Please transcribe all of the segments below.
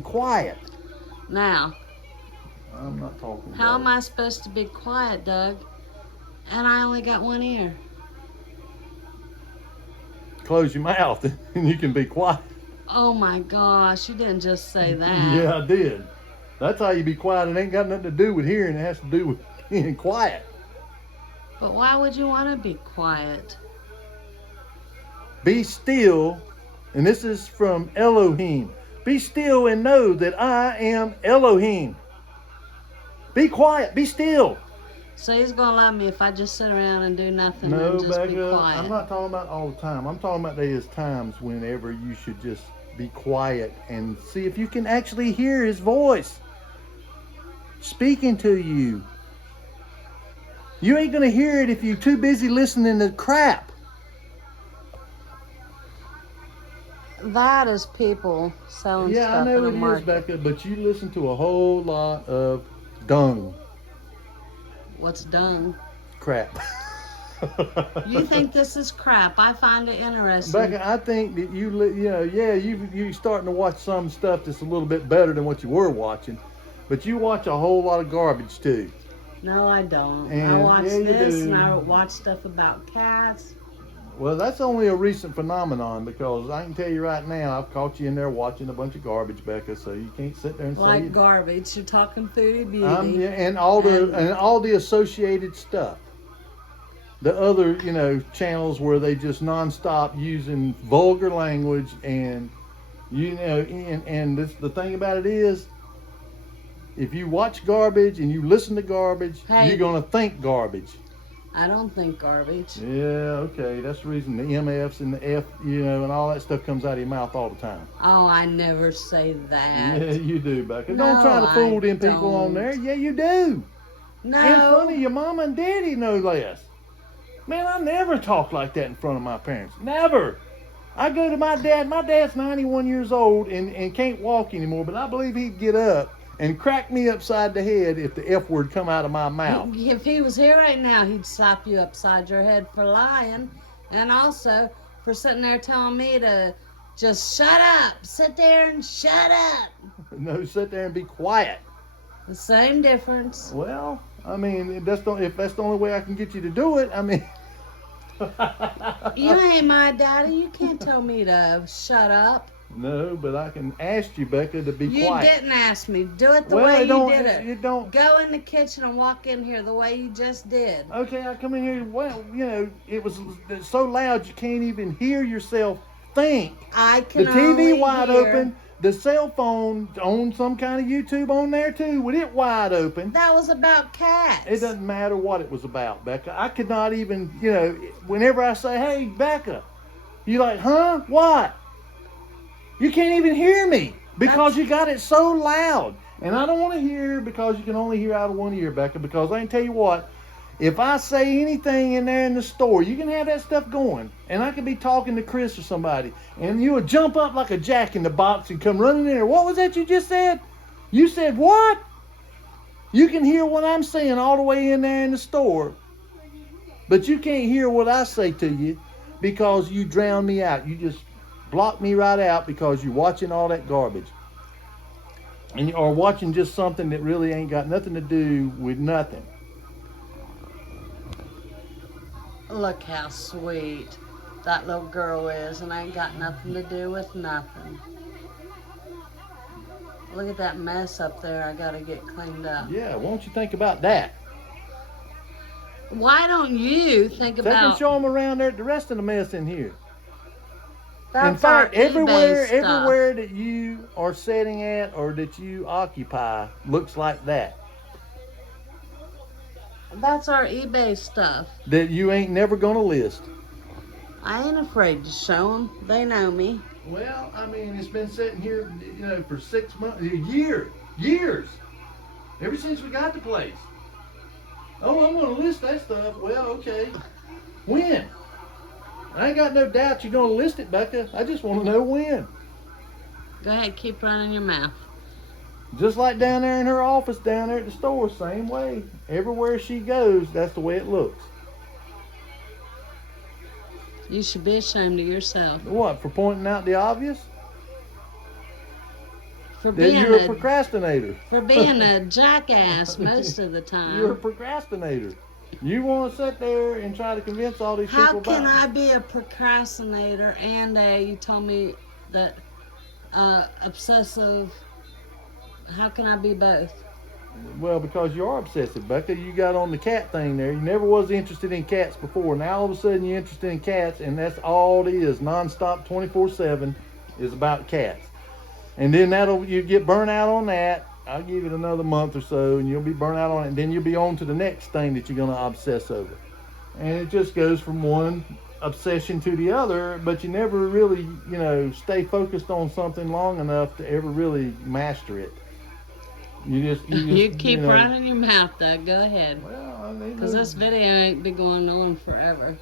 quiet. Now, I'm not talking about how am I supposed to be quiet, Doug? And I only got one ear. Close your mouth and you can be quiet. Oh my gosh, you didn't just say that. Yeah, I did. That's how you be quiet. It ain't got nothing to do with hearing. It has to do with being quiet. But why would you want to be quiet? Be still, and this is from Elohim. Be still and know that I am Elohim. Be quiet. Be still. So he's going to love me if I just sit around and do nothing No, and just be Becca, quiet. I'm not talking about all the time. I'm talking about there's times whenever you should just be quiet and see if you can actually hear his voice speaking to you. You ain't going to hear it if you're too busy listening to crap. That is people selling Yeah, I stuff in know a it is, market. Becca, but you listen to a whole lot of dung What's done? crap. You think this is crap? I find it interesting. Becca, I think that you starting to watch some stuff that's a little bit better than what you were watching, but you watch a whole lot of garbage too. No, I don't. I And, watch yeah, you this do. and I watch stuff about cats. Well, that's only a recent phenomenon because I can tell you right now, I've caught you in there watching a bunch of garbage, Becca. So you can't sit there and Like say garbage. You're talking Tootie Beauty. yeah, and all the associated stuff. The other channels where they just nonstop using vulgar language and the thing about it is, if you watch garbage and you listen to garbage, Hey. you're gonna think garbage. I don't think garbage. Yeah, okay, that's the reason the MFs and the F, and all that stuff comes out of your mouth all the time. Oh, I never say that. Yeah, you do, Becca. No, Don't try to fool I them people on don't. there. Yeah, you do. No. In front of your mama and daddy, no less. Man, I never talk like that in front of my parents. Never. I go to my dad. My dad's 91 years old and can't walk anymore, but I believe he'd get up and crack me upside the head if the F word come out of my mouth. If he was here right now, he'd slap you upside your head for lying and also for sitting there telling me to just shut up. Sit there and shut up. No, sit there and be quiet. The same difference. Well, I mean, if that's the only way I can get you to do it, I mean. You ain't my daddy. You can't tell me to shut up. No, but I can ask you, Becca, to be You quiet. didn't ask me. Do it the Well, way it you don't- did it. it don't- Go in the kitchen and walk in here the way you just did. Okay, I come in here. Well, it was so loud you can't even hear yourself think. I can The TV only wide hear. open. The cell phone on some kind of YouTube on there too, with it wide open. That was about cats. It doesn't matter what it was about, Becca. I could not even, whenever I say, "Hey, Becca," you like, "Huh? What?" You can't even hear me because you got it so loud. And I don't want to hear because you can only hear out of one ear, Becca, because I can tell you what, if I say anything in there in the store, you can have that stuff going. And I could be talking to Chris or somebody, and you would jump up like a jack in the box and come running in there. What was that you just said? You said what? You can hear what I'm saying all the way in there in the store, but you can't hear what I say to you because you drown me out. You just block me right out because you're watching all that garbage. And you are watching just something that really ain't got nothing to do with nothing. Look how sweet that little girl is, and ain't got nothing to do with nothing. Look at that mess up there. I gotta get cleaned up. Yeah, why don't you think about that? Why don't you think Take and about? show them around there the rest of the mess in here. That's In fact, our eBay stuff. everywhere that you are sitting at or that you occupy looks like that. That's our eBay stuff. That you ain't never gonna list. I ain't afraid to show them. They know me. Well, I mean, it's been sitting here, for 6 months, years, ever since we got the place. Oh, I'm gonna list that stuff. Well, okay. When? I ain't got no doubt you're gonna list it, Becca. I just want to know when. Go ahead, keep running your mouth. Just like down there in her office, down there at the store, same way. Everywhere she goes, that's the way it looks. You should be ashamed of yourself. What, for pointing out the obvious? For that being you're a procrastinator. for being a jackass most of the time. You're a procrastinator. You want to sit there and try to convince all these How people about can it. I be a procrastinator and you told me that obsessive? How can I be both? Well, because you are obsessive, Becca. You got on the cat thing there. You never was interested in cats before. Now all of a sudden you're interested in cats, and that's all it is. Nonstop, 24/7 is about cats. And then you get burnt out on that. I'll give it another month or so, and you'll be burnt out on it. And then you'll be on to the next thing that you're going to obsess over. And it just goes from one obsession to the other, but you never really, stay focused on something long enough to ever really master it. You keep running your mouth, though. Go ahead. Well, Because this video ain't be going on forever.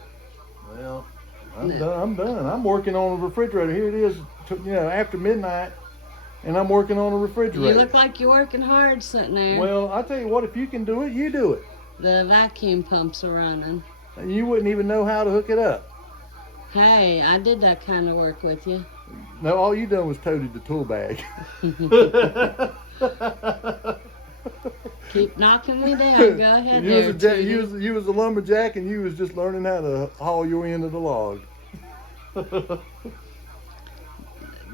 Well, I'm done. I'm working on a refrigerator. Here it is, after midnight, and I'm working on a refrigerator. You look like you're working hard sitting there. Well, I tell you what, if you can do it, you do it. The vacuum pumps are running. You wouldn't even know how to hook it up. Hey, I did that kind of work with you. No, all you done was toted the tool bag. Keep knocking me down. Go ahead You was a lumberjack, and you was just learning how to haul your end of the log.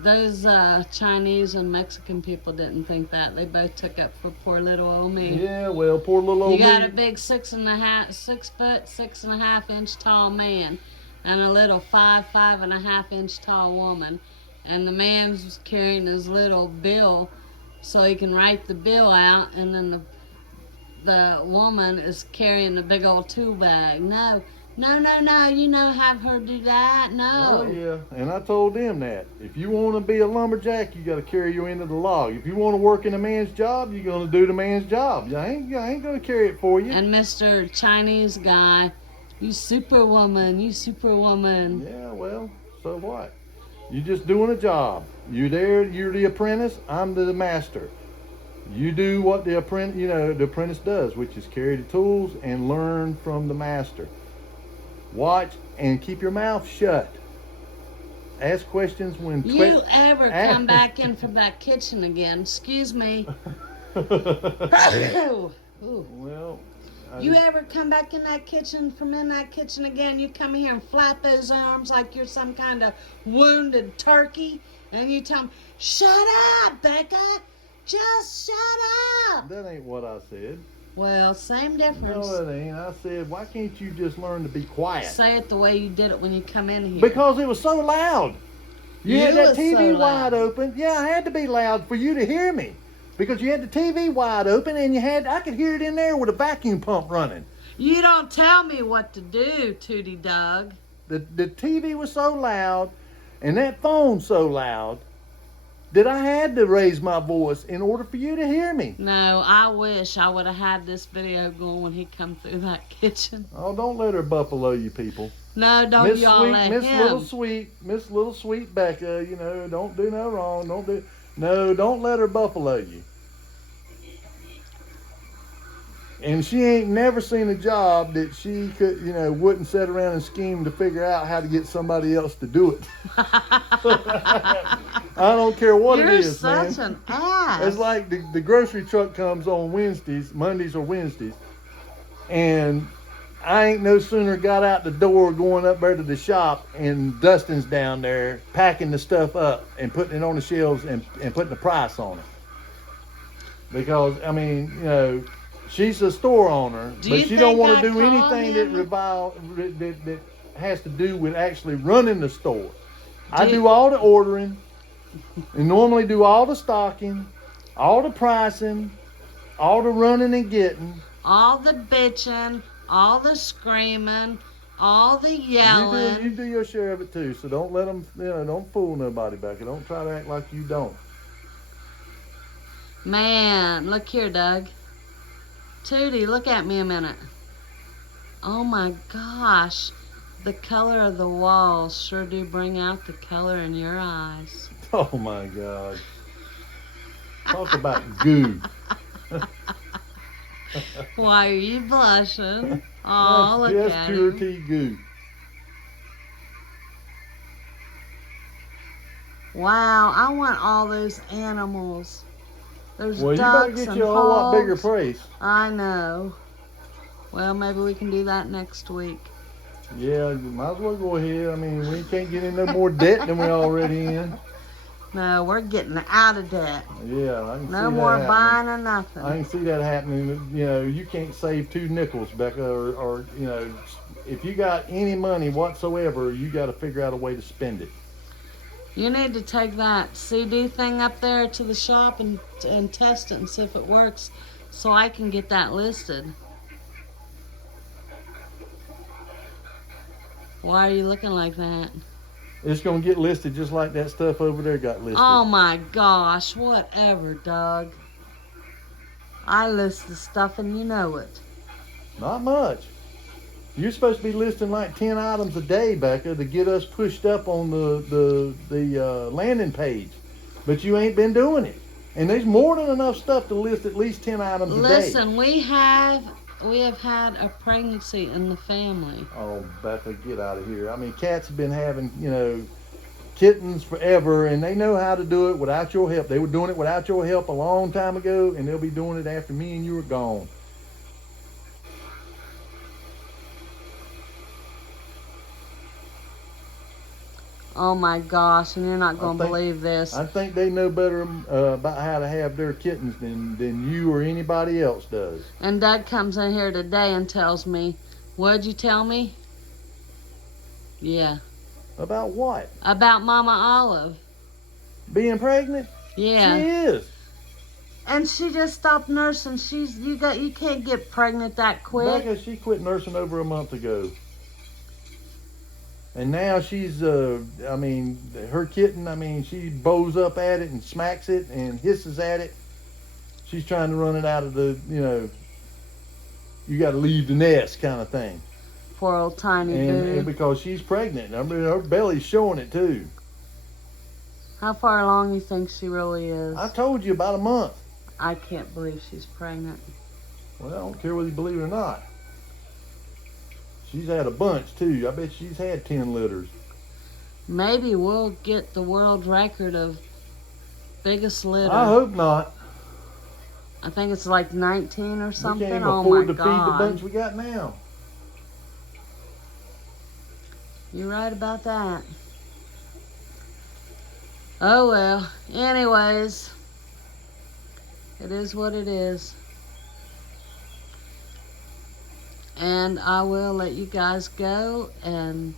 Those Chinese and Mexican people didn't think that. They both took up for poor little old me. Yeah, well, poor little old me. You got a big 6 foot, 6.5 inch tall man, and a little 5.5 inch tall woman. And the man's carrying his little bill so he can write the bill out, and then the woman is carrying the big old tool bag. No, have her do that. No. Oh, yeah, and I told them that. If you want to be a lumberjack, you got to carry your end of the log. If you want to work in a man's job, you're going to do the man's job. I ain't going to carry it for you. And Mr. Chinese guy, you superwoman. Yeah, well, so what? You're just doing a job. You're there, you're the apprentice, I'm the master. You do what the apprentice does, which is carry the tools and learn from the master. Watch and keep your mouth shut. Ask questions when... You ever come back in from that kitchen again? Excuse me. Well... You ever come back in that kitchen again, you come here and flap those arms like you're some kind of wounded turkey, and you tell them, shut up, Becca, just shut up. That ain't what I said. Well, same difference. No, it ain't. I said, why can't you just learn to be quiet? Say it the way you did it when you come in here. Because it was so loud. You had that TV so wide open. Yeah, I had to be loud for you to hear me. Because you had the TV wide open, and I could hear it in there with a vacuum pump running. You don't tell me what to do, Tootie Dog. The TV was so loud, and that phone so loud, that I had to raise my voice in order for you to hear me. No, I wish I would have had this video going when he come through that kitchen. Oh, don't let her buffalo you people. No, don't y'all let him. Miss Little Sweet Becca, don't do no wrong. Don't let her buffalo you. And she ain't never seen a job that she could, wouldn't sit around and scheme to figure out how to get somebody else to do it. I don't care what it is, man. You're such an ass. It's like the grocery truck comes on Mondays or Wednesdays, and I ain't no sooner got out the door going up there to the shop, and Dustin's down there packing the stuff up and putting it on the shelves and putting the price on it. Because, she's a store owner, but she don't want to do anything that has to do with actually running the store. I do all the ordering, and normally do all the stocking, all the pricing, all the running and getting. All the bitching, all the screaming, all the yelling. You do your share of it too, so don't let them, don't fool nobody, Becca. Don't try to act like you don't. Man, look here, Doug. Tootie, look at me a minute. Oh my gosh. The color of the walls sure do bring out the color in your eyes. Oh my God. Talk about goo. Why are you blushing? Oh, look Just at pure him. tea goo. Wow, I want all those animals. There's Well, you better ducks get and you a whole lot bigger hogs. place. I know. Well, maybe we can do that next week. Yeah, you might as well go ahead. I mean, we can't get in no more debt than we're already in. No, we're getting out of debt. Yeah, I can see No that more happening. buying or nothing. I can see that happening. You know, you can't save 2 nickels, Becca, or you know, if you got any money whatsoever, you got to figure out a way to spend it. You need to take that CD thing up there to the shop and test it and see if it works so I can get that listed. Why are you looking like that? It's gonna get listed just like that stuff over there got listed. Oh my gosh, whatever, Doug. I list the stuff and you know it. Not much. You're supposed to be listing like 10 items a day, Becca, to get us pushed up on the landing page. But you ain't been doing it. And there's more than enough stuff to list at least 10 items a day. Listen, we have had a pregnancy in the family. Oh, Becca, get out of here. I mean, cats have been having, you know, kittens forever, and they know how to do it without your help. They were doing it without your help a long time ago, and they'll be doing it after me and you are gone. Oh my gosh, and you're not going to believe this. I think they know better about how to have their kittens than you or anybody else does. And Doug comes in here today and tells me, what'd you tell me? Yeah. About what? About Mama Olive. Being pregnant? Yeah. She is. And she just stopped nursing. You can't get pregnant that quick. Becca, she quit nursing over a month ago. And now she's, I mean, her kitten, I mean, she bows up at it and smacks it and hisses at it. She's trying to run it out of the, you know, you got to leave the nest kind of thing. Poor old tiny boo. And because she's pregnant. I mean, her belly's showing it too. How far along you think she really is? I told you about a month. I can't believe she's pregnant. Well, I don't care whether you believe it or not. She's had a bunch too. I bet she's had 10 litters. Maybe we'll get the world record of biggest litter. I hope not. I think it's like 19 or something. We can't even Oh afford my to feed the God. bunch we got now. You're right about that. Oh well. Anyways, it is what it is. And I will let you guys go, and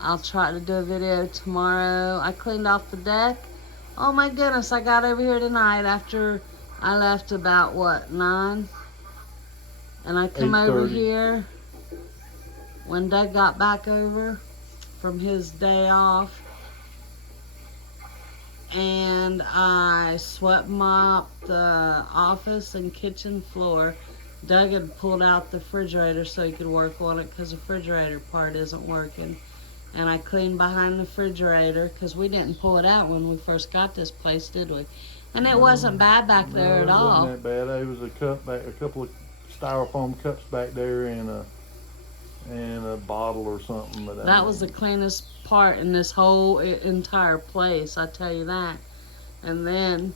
I'll try to do a video tomorrow. I cleaned off the deck. Oh my goodness, I got over here tonight after I left about, what, 9? And I come over 8:30. here when Doug got back over from his day off. And I swept mopped the office and kitchen floor. Doug had pulled out the refrigerator so he could work on it because the refrigerator part isn't working. And I cleaned behind the refrigerator because we didn't pull it out when we first got this place, did we? And it wasn't bad back there No, at all. It wasn't that bad. There was a cup back, a couple of styrofoam cups back there, and a bottle or something. But That was the cleanest part in this whole entire place, I tell you that. And then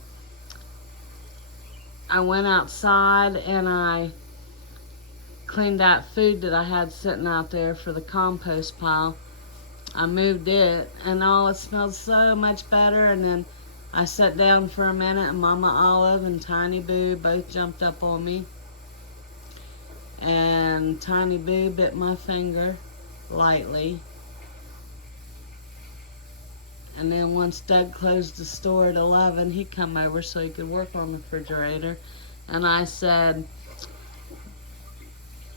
I went outside and I cleaned that food that I had sitting out there for the compost pile. I moved it, and oh, it smelled so much better. And then I sat down for a minute, and Mama Olive and Tiny Boo both jumped up on me. And Tiny Boo bit my finger lightly. And then once Doug closed the store at 11, he come over so he could work on the refrigerator. And I said,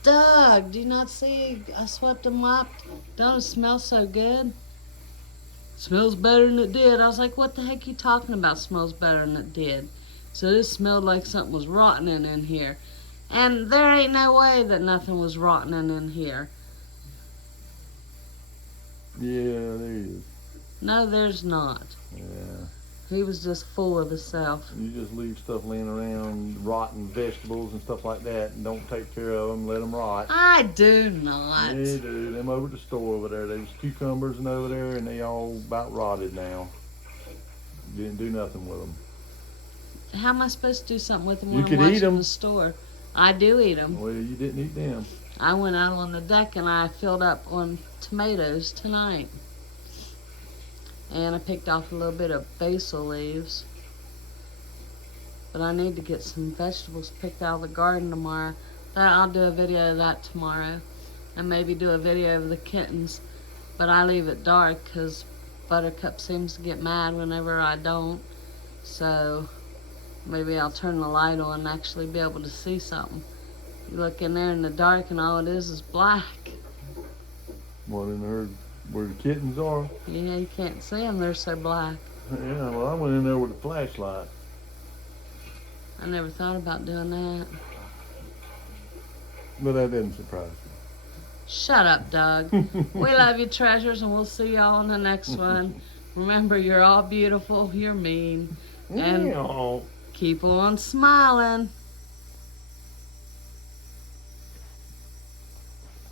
Doug, do you not see I swept and mopped? Don't it smell so good? Smells better than it did. I was like, what the heck you talking about smells better than it did? So this smelled like something was rotting in here. And there ain't no way that nothing was rotting in here. Yeah, there is. No, there's not. Yeah. He was just full of himself. You just leave stuff laying around, rotten vegetables and stuff like that, and don't take care of them, let them rot. I do not. Yeah, dude. Them over at the store over there, there was cucumbers and over there, and they all about rotted now. You didn't do nothing with them. How am I supposed to do something with them You when I'm could watching eat 'em. the store? I do eat them. Well, you didn't eat them. I went out on the deck and I filled up on tomatoes tonight. And I picked off a little bit of basil leaves. But I need to get some vegetables picked out of the garden tomorrow. I'll do a video of that tomorrow. And maybe do a video of the kittens. But I leave it dark because Buttercup seems to get mad whenever I don't. So maybe I'll turn the light on and actually be able to see something. You look in there in the dark and all it is black. One in there where the kittens are. Yeah, you can't see them, they're so black. Yeah, well, I went in there with a flashlight. I never thought about doing that. But that didn't surprise me. Shut up, Doug. We love you, treasures, and we'll see y'all in the next one. Remember, you're all beautiful, you're mean, and Yeah. keep on smiling.